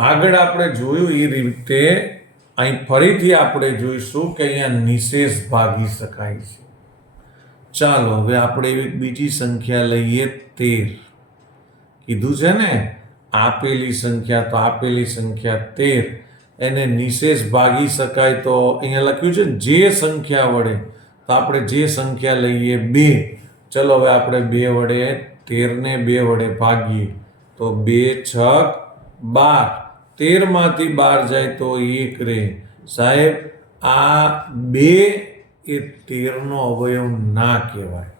આગળ આપણે જોયું એ રીતે અહીં ફરીથી આપણે જોઈશું કે અહીંયા નિશેષ ભાગી શકાય છે. ચાલો, હવે આપણે એવી બીજી સંખ્યા લઈએ, તેર. કીધું છે ને, આપેલી સંખ્યા તો આપેલી સંખ્યા તેર. એને નિશેષ ભાગી શકાય તો અહીંયા લખ્યું છે જે સંખ્યા વડે. તો આપણે જે સંખ્યા લઈએ, બે. ચલો, હવે આપણે બે વડે, તેરને બે વડે ભાગીએ. તો બે છક બાર. તેરમાંથી બાર જાય તો એક રહે સાહેબ, આ બે એ તેરનો અવયવ ના કહેવાય.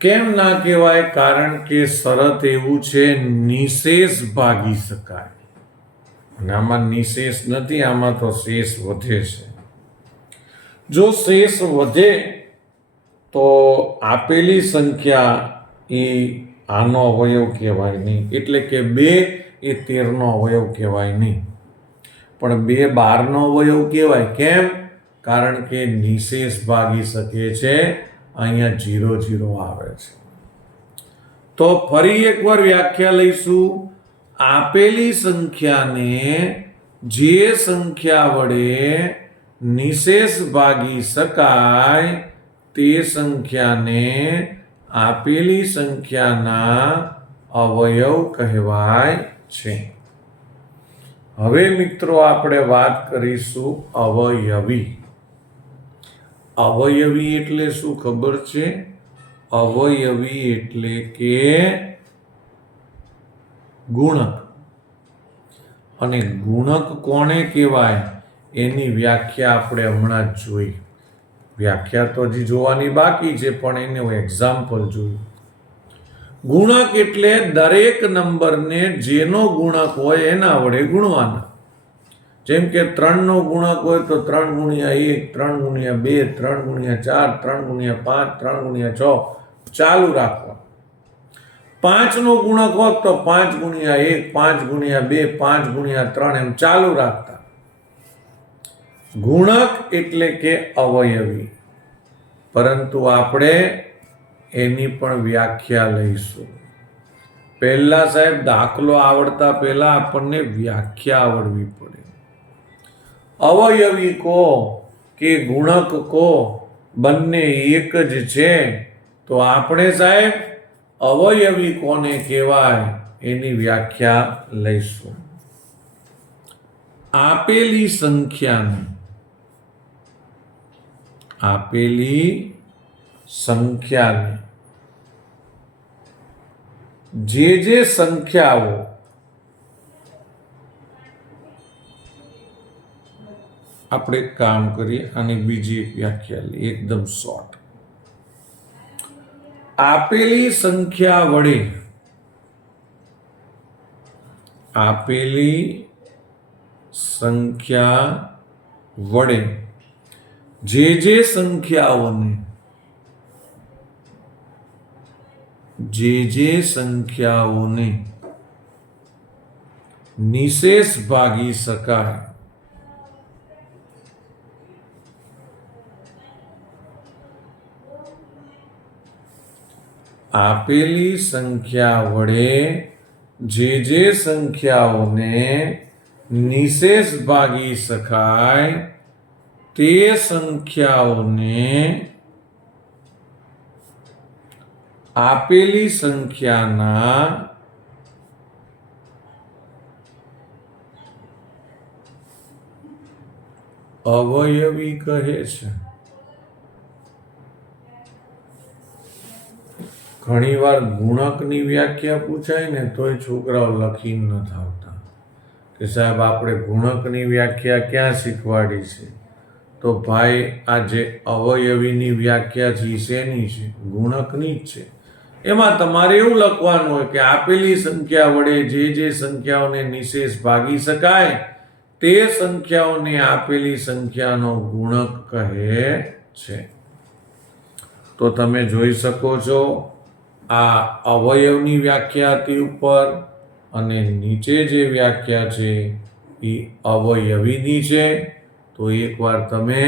કેમ ના કહેવાય? કારણ કે શરત એવું છે, નિશેષ ભાગી શકાય. અને આમાં નિશેષ નથી, આમાં તો શેષ વધે છે. જો શેષ વધે, તો આપેલી સંખ્યા એ આનો અવયવ કહેવાય નહીં. એટલે કે બે એ તેરનો અવયવ કહેવાય નહીં. પણ બે બારનો અવયવ કહેવાય કેમ? કારણ કે નિશેષ ભાગી શકે છે, અહીંયા જીરો જીરો આવે છે. તો ફરી એકવાર વ્યાખ્યા લઈશું. આપેલી સંખ્યાને જે સંખ્યા વડે નિશેષ ભાગી શકાય તે સંખ્યાને આપેલી સંખ્યાના અવયવ કહેવાય છે. હવે મિત્રો આપણે વાત કરીશું અવયવી. અવયવી એટલે શું ખબર છે? અવયવી એટલે કે ગુણક. અને ગુણક કોને કહેવાય? એની વ્યાખ્યા આપણે હમણાં જ જોઈ. વ્યાખ્યા તો હજી જોવાની બાકી છે, પણ એને હું એક્ઝામ્પલ જોયું. ગુણક એટલે દરેક નંબરને જેનો ગુણક હોય એના વડે ગુણવાના. જેમ કે ત્રણનો ગુણક હોય તો ત્રણ ગુણ્યા એક, ત્રણ ગુણ્યા બે, ત્રણ ગુણ્યા ચાર, ત્રણ ગુણ્યા પાંચ, ત્રણ ગુણ્યા છ, ચાલુ રાખવા પાંચનો ગુણક હોત તો પાંચ ગુણ્યા એક, પાંચ ગુણ્યા બે, પાંચ ગુણ્યા ત્રણ એમ ચાલુ રાખતા. ગુણક એટલે કે અવયવી. પરંતુ આપણે એની પણ વ્યાખ્યા લઈશું. પહેલા સાહેબ, દાખલો આવડતા પહેલા આપણને વ્યાખ્યા આવડવી પડે. અવયવી કો કે ગુણક કો બંને એક જ છે. તો આપણે સાહેબ, અવયવી કોને કહેવાય એની વ્યાખ્યા લઈશું. આપેલી સંખ્યાને આપેલી સંખ્યાને. જે જે સંખ્યાઓ આપણે કામ કરીએ અને બીજી એક વ્યાખ્યા લઈએ, એકદમ શોર્ટ આપેલી સંખ્યા વડે આપેલી સંખ્યા વડે જે જે સંખ્યાઓને જે જે સંખ્યાઓને નિશેષ ભાગી શકાય આપેલી સંખ્યા વડે જે જે સંખ્યાઓને નિશેષ ભાગી શકાય તે સંખ્યાઓને આપેલી સંખ્યાના અવયવી કહે છે. ઘણીવાર ગુણકની વ્યાખ્યા પૂછાય ને તોય છોકરાઓ લખી નથી આવતા કે સાહેબ, આપણે ગુણકની વ્યાખ્યા ક્યાં શીખવાડી છે? તો ભાઈ આ જે અવયવીની વ્યાખ્યા છે શેની છે? ગુણકની જ છે. એમાં તમારે એવું લખવાનું હોય કે આપેલી સંખ્યા વડે જે જે સંખ્યાઓને નિશેષ ભાગી શકાય, તે સંખ્યાઓને આપેલી સંખ્યાનો ગુણક કહે છે. તો તમે જોઈ શકો છો, આ અવયવની વ્યાખ્યા હતી ઉપર અને નીચે જે વ્યાખ્યા છે એ અવયવીની છે. તો એકવાર તમે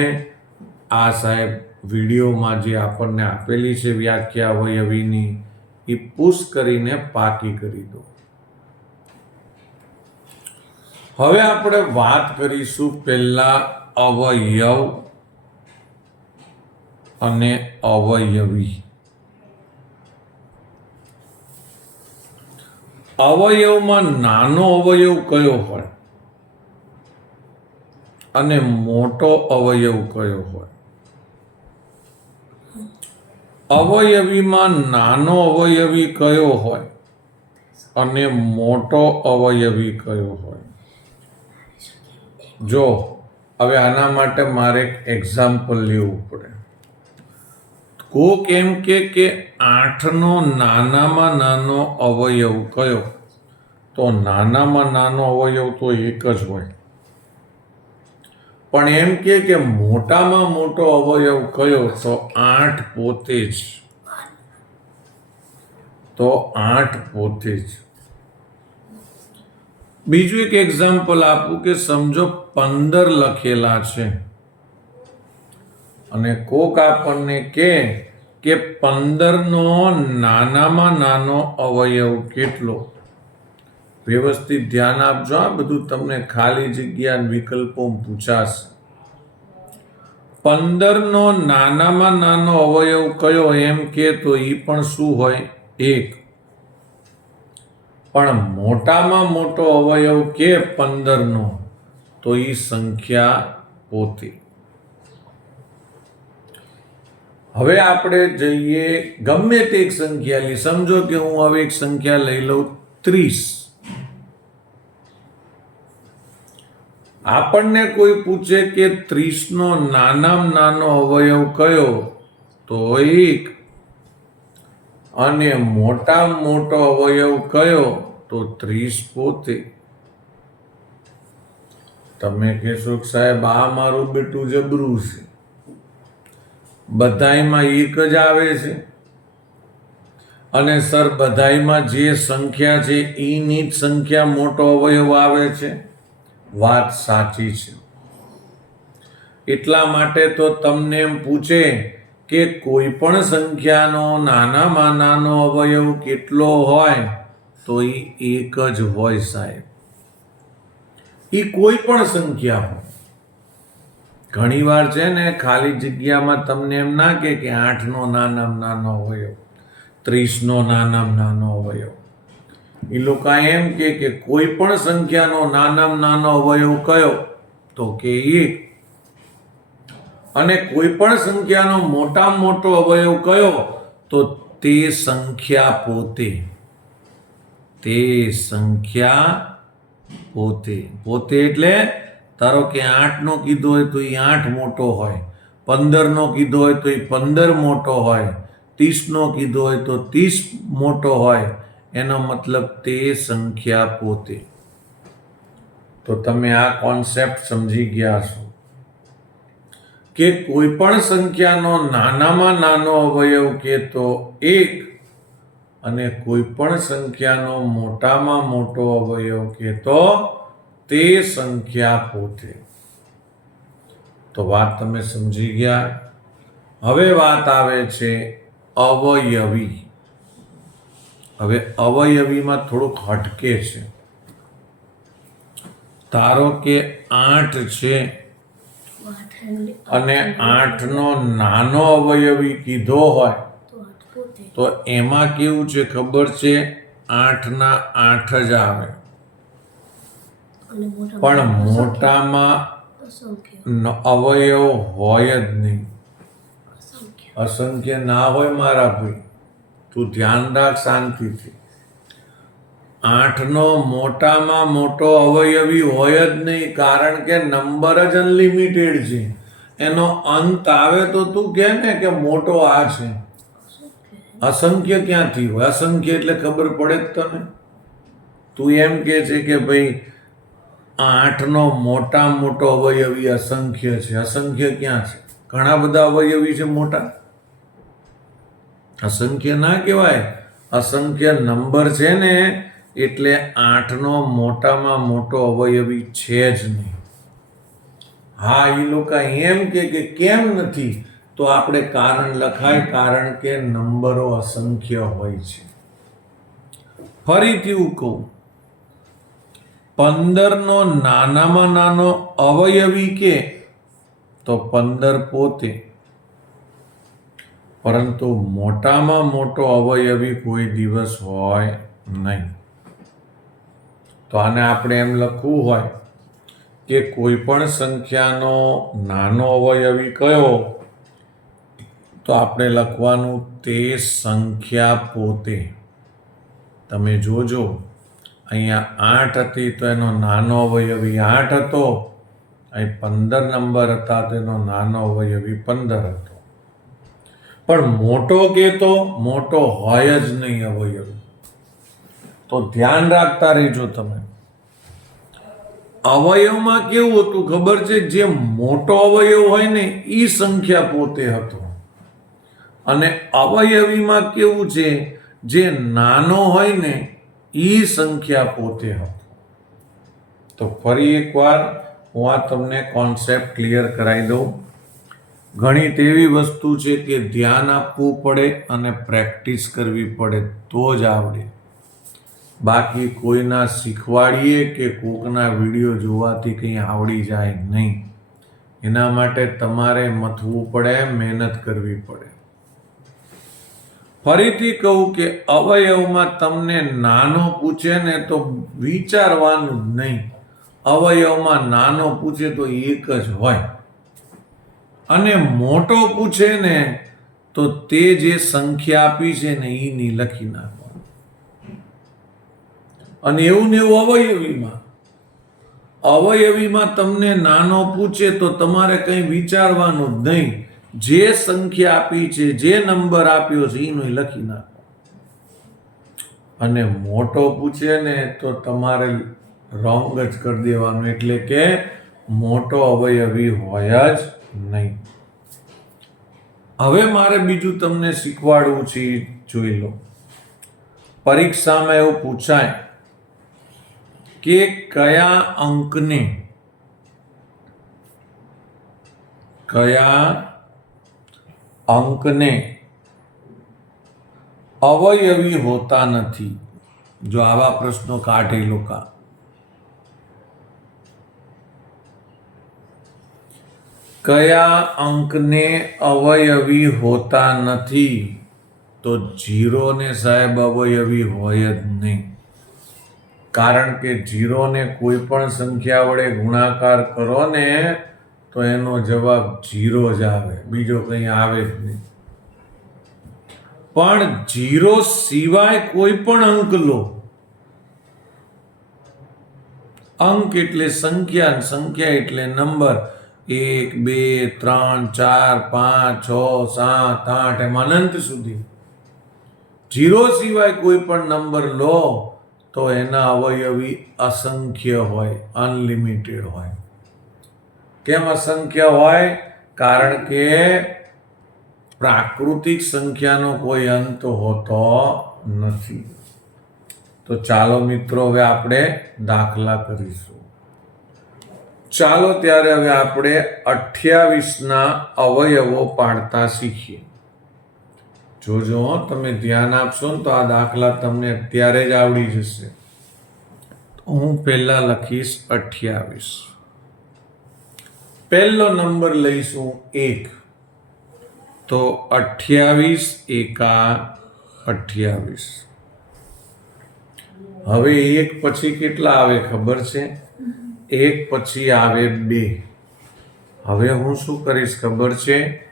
આ સાહેબ વિડીયોમાં જે આપણને આપેલી છે વ્યાખ્યા અવયવીની એ પુશ કરીને પાકી કરી દો. હવે આપણે વાત કરીશું પહેલા અવયવ અને અવયવી. અવયવમાં નાનો અવયવ કયો હોય? અને મોટો અવયવ કયો હોય? અવયવીમાં નાનો અવયવી કયો હોય અને મોટો અવયવી કયો હોય? જો, હવે આના માટે મારે એક એક્ઝામ્પલ લેવું પડે. કોક એમ કે કે આઠનો નાનામાં નાનો અવયવ કયો? તો નાનામાં નાનો અવયવ તો એક જ હોય. પણ એમ કે કે મોટામાં મોટો અવયવ કયો તો આઠ પોતે જ. તો આઠ પોતે જ. બીજું એક એક્ઝામ્પલ આપું કે સમજો પંદર લખેલા છે. અને કોક આપણને કે કે પંદરનો નાનામાં નાનો અવયવ કેટલો? વ્યવસ્થિત ધ્યાન આપજો આ બધું તમને ખાલી જગ્યા વિકલ્પો પૂછાશે. પંદરનો નાનામાં નાનો અવયવ કયો એમ કે તો એ પણ શું હોય? એક. પણ મોટામાં મોટો અવયવ કે પંદરનો, તો એ સંખ્યા પોતે. હવે આપણે જઈએ, ગમે તે એક સંખ્યા લઈ સમજો કે હું હવે એક સંખ્યા લઈ લઉં, ત્રીસ. આપણને કોઈ પૂછે કે ત્રીસનો નાનામાં નાનો અવયવ કયો, તો એક. અને મોટામાં મોટો અવયવ કયો, તો ત્રીસ પોતે. તમે કહેશો કે સાહેબ, આ મારું બેટું જબરું છે. બધાયમાં એક જ આવે છે. અને સર, બધાયમાં જે સંખ્યા છે, એની જ સંખ્યા મોટો અવયવ આવે છે. વાત સાચી છે. એટલા માટે તો તમને એમ પૂછે કે કોઈ પણ સંખ્યાનો નાનામાં નાનો અવયવ કેટલો હોય, તો એ એક જ હોય સાહેબ. એ કોઈ પણ સંખ્યા હોય. ઘણી વાર છે ને ખાલી જગ્યામાં તમને એમ ના કે કે આઠનો નાનામાં નાનો અવયવ, ત્રીસનો નાનામાં નાનો અવયવ. એ લોકો એમ કે કે કોઈ પણ સંખ્યાનો નાનામાં નાનો અવયવ કયો, તો કે એક. અને કોઈ પણ સંખ્યાનો મોટામાં મોટો અવયવ કયો, તો તે સંખ્યા પોતે. તે સંખ્યા પોતે. પોતે એટલે ધારો કે આઠનો કીધો હોય તો એ આઠ મોટો હોય, પંદરનો કીધો હોય તો એ પંદર મોટો હોય, ત્રીસનો કીધો હોય તો ત્રીસ મોટો હોય એનો મતલબ તે સંખ્યા પોતે. તો તમે આ કોન્સેપ્ટ સમજી ગયા છો. કે કોઈ પણ સંખ્યાનો નાનામાં નાનો અવયવ કે તો એક અને કોઈ પણ સંખ્યાનો મોટામાં મોટો અવયવ કે તો તે સંખ્યા પોતે. તો વાત તમે સમજી ગયા. હવે વાત આવે છે અવયવી. હવે અવયવીમાં થોડુંક હટકે છે. ધારો કે આઠ છે અને આઠનો નાનો અવયવી કીધો હોય તો એમાં કેવું છે ખબર છે? આઠના આઠ જ આવે. પણ મોટામાં અવયવ હોય જ નહીં. અસંખ્ય ના હોય મારા ભાઈ. તું ધ્યાન રાખ શાંતિથી. આઠનો મોટામાં મોટો અવયવી હોય જ નહીં, કારણ કે નંબર જ અનલિમિટેડ છે. એનો અંત આવે તો તું કહે ને કે મોટો આ છે. અસંખ્ય ક્યાંથી હોય? અસંખ્ય એટલે ખબર પડે જ તને. તું એમ કે છે કે ભાઈ, આઠનો મોટા મોટો અવયવી અસંખ્ય છે. અસંખ્ય ક્યાં છે? ઘણા બધા અવયવી છે મોટા. અસંખ્ય ના કહેવાય. અસંખ્ય નંબર છે ને, એટલે આઠનો મોટામાં મોટો અવયવી છે જ નહીં. હા એ લોકો એમ કે કેમ નથી? તો આપણે કારણ લખાય, કારણ કે નંબરો અસંખ્ય હોય છે. ફરીથી હું કહું, પંદરનો નાનામાં નાનો અવયવી કે, તો પંદર પોતે પરંતુ મોટામાં મોટો અવયવી કોઈ દિવસ હોય નહીં. તો આને આપણે એમ લખવું હોય કે કોઈ પણ સંખ્યાનો નાનો અવયવી કયો, તો આપણે લખવાનું તે સંખ્યા પોતે. તમે જોજો, અહીંયા આઠ હતી તો એનો નાનો અવયવી આઠ હતો, અહીં પંદર નંબર હતા તેનો નાનો અવયવી પંદર હતો. પણ મોટો કે તો મોટો હોય જ નહીં અવયવ. તો ધ્યાન રાખતા રહેજો તમે. અવયવમાં કેવું હતું ખબર છે? જે મોટો અવયવ હોય ને એ સંખ્યા પોતે હતો. અને અવયવીમાં કેવું છે? જે નાનો હોય ને એ સંખ્યા પોતે હતો. તો ફરી એકવાર હું આ તમને કોન્સેપ્ટ ક્લિયર કરાવી દઉં. ગણિત એવી વસ્તુ છે કે ધ્યાન આપવું પડે અને પ્રેક્ટિસ કરવી પડે તો જ આવડે. બાકી કોઈના શીખવાડીએ કે કોકના વીડિયો જોવાથી કંઈ આવડી જાય નહીં. એના માટે તમારે મથવું પડે, મહેનત કરવી પડે. ફરીથી કહું કે અવયવમાં તમને નાનો પૂછે ને તો વિચારવાનું જ નહીં. અવયવમાં નાનો પૂછે તો એક જ હોય. અને મોટો પૂછે ને, તો તે જે સંખ્યા આપી છે ને એ ની લખી નાખવાનું. અને એવું ને એવું અવયવીમાં. અવયવીમાં તમને નાનો પૂછે તો તમારે કંઈ વિચારવાનું જ નહીં. જે સંખ્યા આપી છે, જે નંબર આપ્યો છે એનો લખી નાખો અને મોટો પૂછે ને, તો તમારે રોંગ જ કરી દેવાનું. એટલે કે મોટો અવયવી હોય જ નહીં. હવે મારે બીજું તમને શીખવાડવું છે જોઈ લો. પરીક્ષામાં એવું પૂછાય કે કયા અંકને કયા અંકને અવયવી હોતા નથી? જો આવા પ્રશ્નો કાઢે લોકા. કયા અંકને અવયવી હોતા નથી? તો જીરોને સાહેબ અવયવી હોય જ નહીં. કારણ કે જીરોને કોઈ પણ સંખ્યા વડે ગુણાકાર કરો ને, તો એનો જવાબ જીરો જ આવે. બીજો કંઈ આવે જ નહીં. પણ જીરો સિવાય કોઈ પણ અંક લો. અંક એટલે સંખ્યા સંખ્યા એટલે નંબર. એક, બે, ત્રણ, ચાર, પાંચ, છ, સાત, આઠ, એમ અનંત સુધી. જીરો સિવાય કોઈ પણ નંબર લો, તો એના અવયવી અસંખ્ય હોય, અનલિમિટેડ હોય. કેમ અસંખ્ય હોય? કારણ કે પ્રાકૃતિક સંખ્યાનો કોઈ અંત હોતો નથી. તો ચાલો મિત્રો, હવે આપણે દાખલા કરીશું. ચાલો ત્યારે હવે આપણે અઠ્યાવીસના અવયવો પાડતા શીખીએ. જોજો તમે ધ્યાન આપશો ને તો આ દાખલા તમને અત્યારે જ આવડી જશે. હું પહેલા લખીશ અઠ્યાવીસ. પહેલો નંબર લઈશું એક. તો અઠ્યાવીસ એકા અઠ્યાવીસ. હવે એક પછી કેટલા આવે ખબર છે? એક પછી આવે બે. હવે હું શું કરીશ ખબર છે?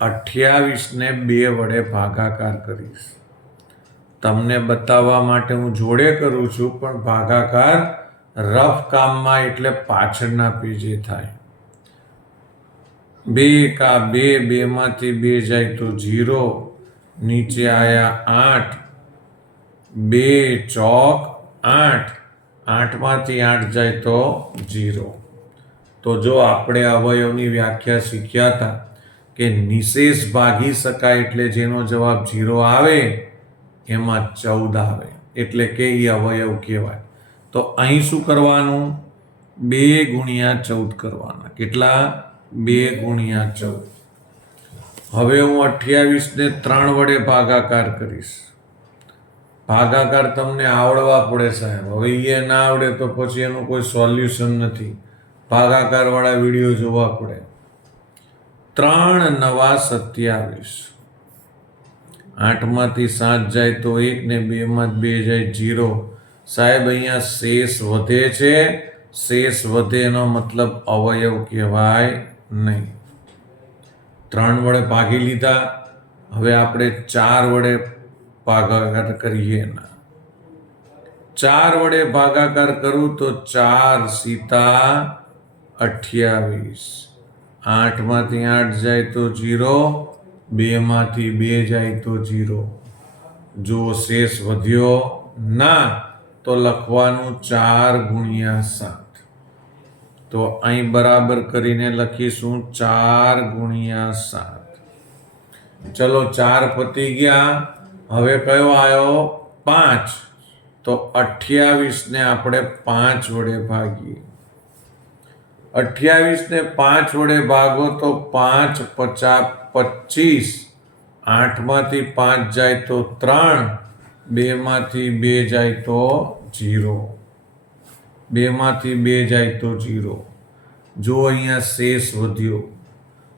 અઠ્યાવીસને બે વડે ભાગાકાર કરીશ. તમને બતાવવા માટે હું જોડે કરું છું, પણ ભાગાકાર રફ કામમાં એટલે પાછળના પેજે થાય. બે કા બે, બેમાંથી બે જાય તો જીરો નીચે આયા આઠ, બે ચોક આઠ આઠમાંથી આઠ જાય તો જીરો તો જો આપણે અવયવની વ્યાખ્યા શીખ્યા હતા કે નિશેષ ભાગી શકાય એટલે જેનો જવાબ જીરો આવે, એમાં ચૌદ આવે. એટલે કે એ અવયવ કહેવાય. તો અહીં શું કરવાનું? બે ગુણ્યા ચૌદ કરવાના. કેટલા? બે ગુણ્યા ચૌદ. હવે હું અઠ્યાવીસને ત્રણ વડે ભાગાકાર કરીશ. ભાગાકાર તમને આવડવા પડે સાહેબ. હવે એ ના આવડે તો પછી એનું કોઈ સોલ્યુશન નથી. ભાગાકારવાળા વીડિયો જોવા પડે. ત્રણ નવા સત્યાવીસ. આઠમાંથી સાત જાય તો એક ને બેમાં બે જાય જીરો. સાહેબ, અહીંયા શેષ વધે છે. શેષ વધે એનો મતલબ અવયવ કહેવાય નહીં. ત્રણ વડે ભાગી લીધા. હવે આપણે ચાર વડે ભાગાકાર કરીએ ના. ચાર વડે ભાગાકાર કરું તો ચાર સીતા અઠ્યાવીસ. આઠમાંથી આઠ જાય તો જીરો, બેમાંથી બે જાય તો જીરો. જો શેષ વધ્યો ના, તો લખવાનું ચાર ગુણ્યા સાત. તો અહીં બરાબર કરીને લખીશું ચાર ગુણ્યા સાત. ચલો ચાર પતી ગયા. હવે કયો આવ્યો પાંચ. તો અઠ્યાવીસને આપણે પાંચ વડે ભાગીએ. અઠ્યાવીસને પાંચ વડે ભાગો તો પાંચ પચાસ પચીસ. આઠમાંથી પાંચ જાય તો ત્રણ. બેમાંથી બે જાય તો જીરો. બેમાંથી બે જાય તો જીરો. જો અહીંયા શેષ વધ્યો.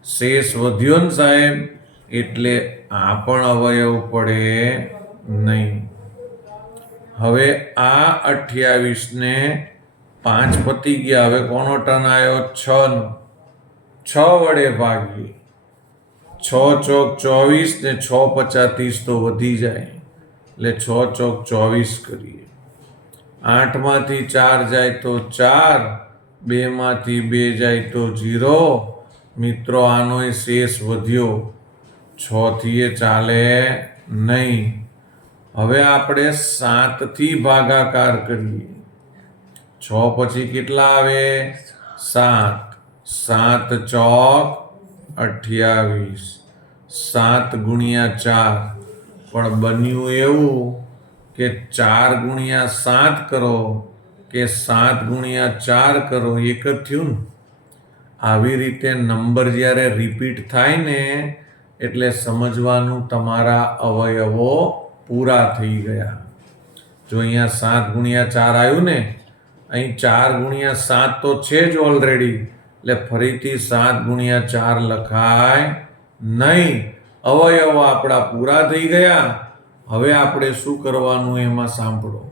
શેષ વધ્યો ને સાહેબ? એટલે આ પણ અવયવ પડે નહીં. હવે આ અઠ્યાવીસને પાંચ પતી ગયા. હવે કોનો ટર્ન આવ્યો છ નો છ વડે ભાગીએ. છ ચોક ચોવીસ ને છ પચાસ ત્રીસ તો વધી જાય. એટલે છ ચોક ચોવીસ કરીએ. આઠમાંથી ચાર જાય તો ચાર, બેમાંથી બે જાય તો જીરો મિત્રો આનોય શેષ વધ્યો. છ થી એ ચાલે નહીં. હવે આપણે સાતથી ભાગાકાર કરીએ. છ પછી કેટલા આવે? સાત. સાત ચોક અઠ્યાવીસ. સાત ગુણ્યા ચાર. પણ બન્યું એવું કે ચાર ગુણ્યા સાત કરો કે સાત ગુણ્યા ચાર કરો, એક જ થયું ને? આવી રીતે નંબર જ્યારે રિપીટ થાય ને એટલે સમજવાનું તમારા અવયવો પૂરા થઈ ગયા. જો અહીંયા સાત ગુણ્યા ચાર આવ્યું ને, અહીં ચાર ગુણ્યા સાત તો છે જ ઓલરેડી એટલે ફરીથી સાત ગુણ્યા ચાર લખાય નહીં. અવયવો આપણા પૂરા થઈ ગયા. હવે આપણે શું કરવાનું એમાં સાંભળો.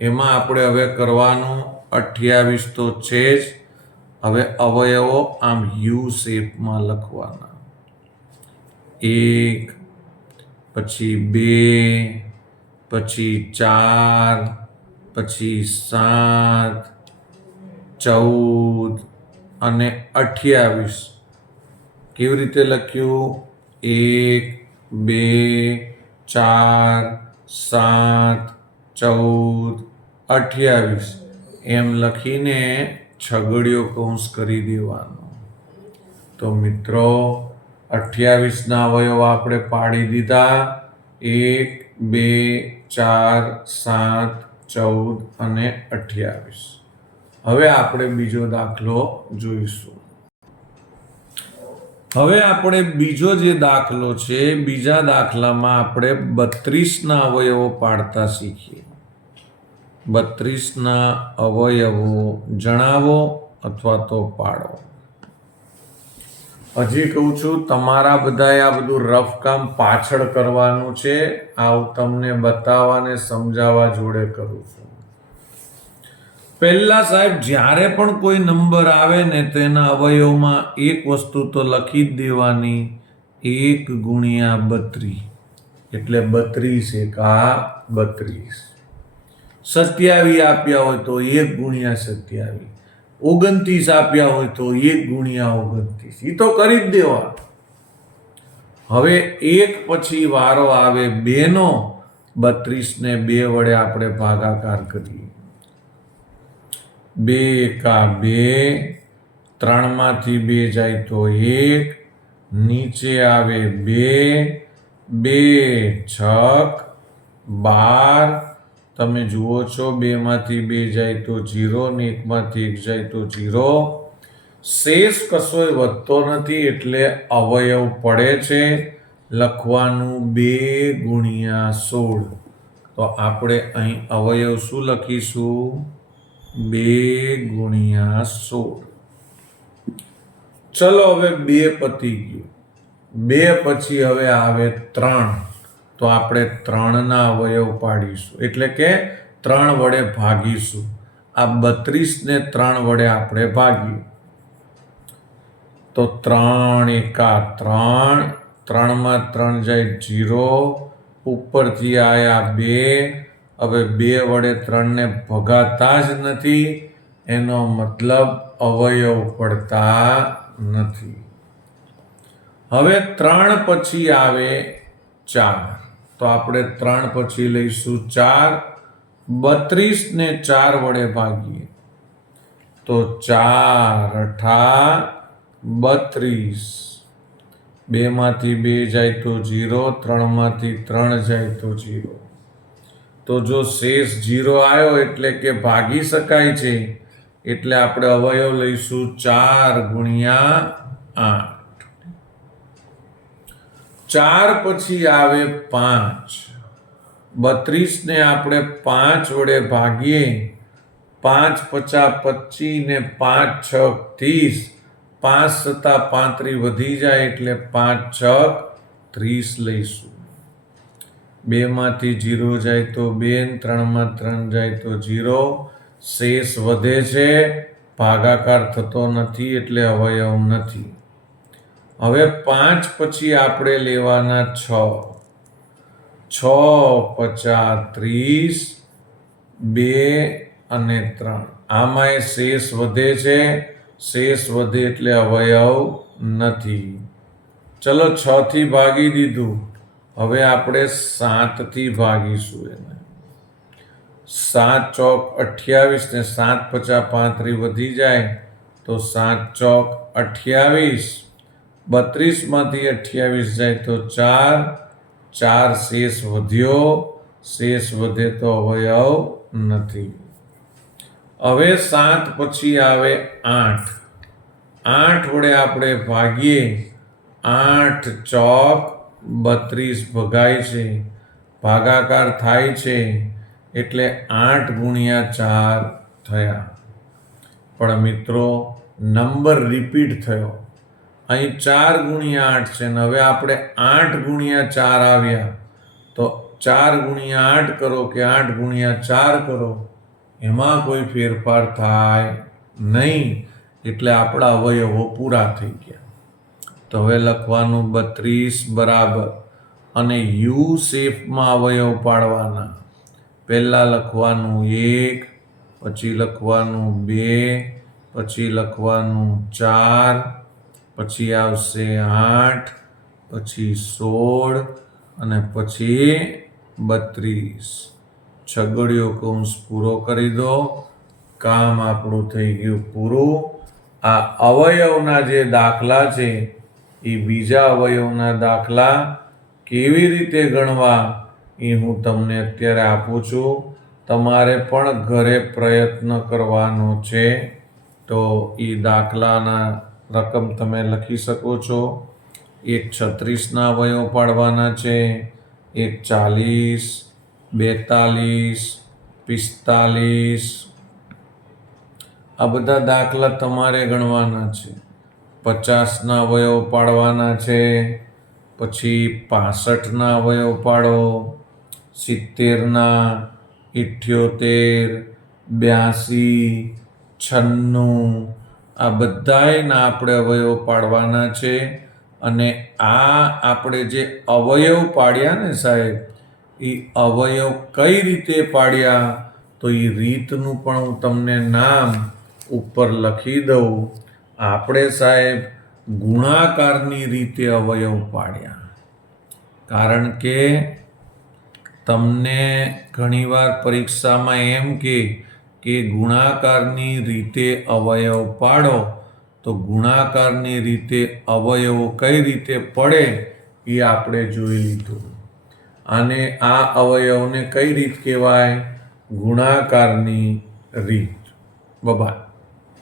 એમાં આપણે હવે કરવાનું અઠ્યાવીસ તો છે જ. હવે અવયવો આમ યુ શેપમાં લખવાના. એક, પછી બે, પછી ચાર, પછી સાત, ચૌદ અને અઠ્યાવીસ. કેવી રીતે લખ્યું? એક, બે, ચાર, સાત, ચૌદ, અઠ્યાવીસ. એમ લખીને છગડીયો કૌંસ કરી દેવાનો. તો મિત્રો અઠ્યાવીસના અવયવ આપણે પાડી દીધા. એક, બે, ચાર, સાત, ચૌદ અને અઠ્યાવીસ. હવે આપણે બીજો દાખલો જોઈશું. હવે આપણે બીજો જે દાખલો છે, બીજા દાખલામાં આપણે બત્રીસના અવયવો પાડતા શીખીએ. બત્રીસના અવયવો જણાવો અથવા તો પાડો. હજી કહું છું, તમારા બધાએ આ બધું રફ કામ પાછળ કરવાનું છે. આ હું તમને બતાવવા ને સમજાવવા જોડે કરું છું. પહેલા સાહેબ, જ્યારે પણ કોઈ નંબર આવે ને, તો એના અવયવમાં એક વસ્તુ તો લખી જ દેવાની, એક ગુણ્યા બત્રીસ. એટલે બત્રીસ એક, આ બત્રીસ. સત્યાવી આપ્યા હોય તો એક ગુણ્યા સત્યાવી. ઓગણત્રીસ આપ્યા હોય તો એક ગુણ્યા ઓગણત્રીસ. એ તો કરી જ દેવા હવે એક પછી વારો આવે બેનો, બત્રીસને બે વડે આપણે ભાગાકાર કરીએ. બે એકા બે, ત્રણમાંથી બે જાય તો એક, નીચે આવે બે બે છક, બાર તમે જુઓ છો, બેમાંથી બે જાય તો જીરો ને એકમાંથી એક જાય તો જીરો. શેષ કશોય વધતો નથી એટલે અવયવ પડે છે લખવાનું બે ગુણ્યા સોળ. તો આપણે અહીં અવયવ શું લખીશું? બે ગુણ્યા સોળ. ચલો હવે બે પતી ગયું. બે પછી હવે આવે ત્રણ. તો આપણે ત્રણના અવયવ પાડીશું એટલે કે ત્રણ વડે ભાગીશું. આ બત્રીસને ત્રણ વડે આપણે ભાગીએ. તો ત્રણ એકા ત્રણ, ત્રણમાં ત્રણ જાય જીરો, ઉપરથી આયા બે. હવે બે વડે ત્રણને ભગાતા જ નથી. એનો મતલબ અવયવ પડતા નથી. હવે ત્રણ પછી આવે ચાર. તો આપણે ત્રણ પછી લઈશું ચાર. બત્રીસ ને ચાર વડે ભાગીએ. તો ચાર અઠા બત્રીસ. બેમાંથી બે જાય તો જીરો, ત્રણમાંથી ત્રણ જાય તો જીરો. તો જો શેષ જીરો આવ્યો એટલે કે ભાગી શકાય છે, એટલે આપણે અવયવ લઈશું ચાર ગુણ્યા આઠ. ચાર પછી આવે પાંચ. બત્રીસને આપણે પાંચ વડે ભાગીએ. પાંચ પચા પચીસ ને પાંચ છ ત્રીસ. પાંચ સત્તા પાંત્રીસ વધી જાય એટલે પાંચ છ ત્રીસ લઈશું. બેમાંથી જીરો જાય તો બે ત્રણમાં ત્રણ જાય તો જીરો. શેષ વધે છે. ભાગાકાર થતો નથી એટલે અવયવ નથી. હવે પાંચ પછી આપણે લેવાના છ. છ, પચાસ, ત્રીસ, બે અને ત્રણ. આમાંય શેષ વધે છે. શેષ વધે એટલે અવયવ નથી. ચલો છ થી ભાગી દીધું. હવે આપણે સાતથી ભાગીશું એને. સાત ચોક અઠ્યાવીસ ને સાત પચાસ પાંત્રી વધી જાય તો સાત ચોક અઠ્યાવીસ. બત્રીસમાંથી અઠ્યાવીસ જાય તો ચાર ચાર શેષ વધ્યો, શેષ વધે તો અવયવ નથી. હવે સાત પછી આવે આઠ. આઠ વડે આપણે ભાગીએ, આઠ ચોક બત્રીસ ભગાય છે, ભાગાકાર થાય છે, એટલે આઠ ગુણ્યા ચાર થયા. પણ મિત્રો, નંબર રિપીટ થયો. અહીં ચાર ગુણ્યા આઠ છે ને હવે આપણે આઠ ગુણ્યા ચાર આવ્યા. તો ચાર ગુણ્યા આઠ કરો કે આઠ ગુણ્યા ચાર કરો, એમાં કોઈ ફેરફાર થાય નહીં. એટલે આપણા અવયવો પૂરા થઈ ગયા. તો હવે લખવાનું બત્રીસ બરાબર. અને યુ શેપમાં અવયવ પાડવાના. પહેલાં લખવાનું એક, પછી લખવાનું બે, પછી લખવાનું ચાર પછી આવશે આઠ, પછી સોળ અને પછી બત્રીસ. છગડીયો કૌંસ પૂરો કરી દો. કામ આપણું થઈ ગયું પૂરું. આ અવયવના જે દાખલા છે, એ બીજા અવયવના દાખલા કેવી રીતે ગણવા, એ હું તમને અત્યારે આપું છું. તમારે પણ ઘરે પ્રયત્ન કરવાનો છે. તો એ દાખલાના રકમ તમે લખી શકો છો. એક છત્રીસના અવયવ પાડવાના છે. એક ચાલીસ, બેતાલીસ, પિસ્તાલીસ. આ બધા દાખલા તમારે ગણવાના છે. પચાસના અવયવ પાડવાના છે. પછી પાસઠના અવયવ પાડો. સિત્તેરના, ઇઠ્યોતેર, બ્યાસી, છન્નું આ બધાયના આપણે અવયવ પાડવાના છે અને આ આપણે જે અવયવ પાડ્યા ને સાહેબ એ અવયવ કઈ રીતે પાડ્યા? તો એ રીતનું પણ હું તમને નામ ઉપર લખી દઉં. આપણે સાહેબ ગુણાકારની રીતે અવયવ પાડ્યા. કારણ કે તમને ઘણીવાર પરીક્ષામાં એમ કે કે ગુણાકારની રીતે અવયવ પાડો, તો ગુણાકારની રીતે અવયવો કઈ રીતે પડે એ આપણે જોઈ લીધું. અને આ અવયવને કઈ રીત કહેવાય? ગુણાકારની રીત. બબાય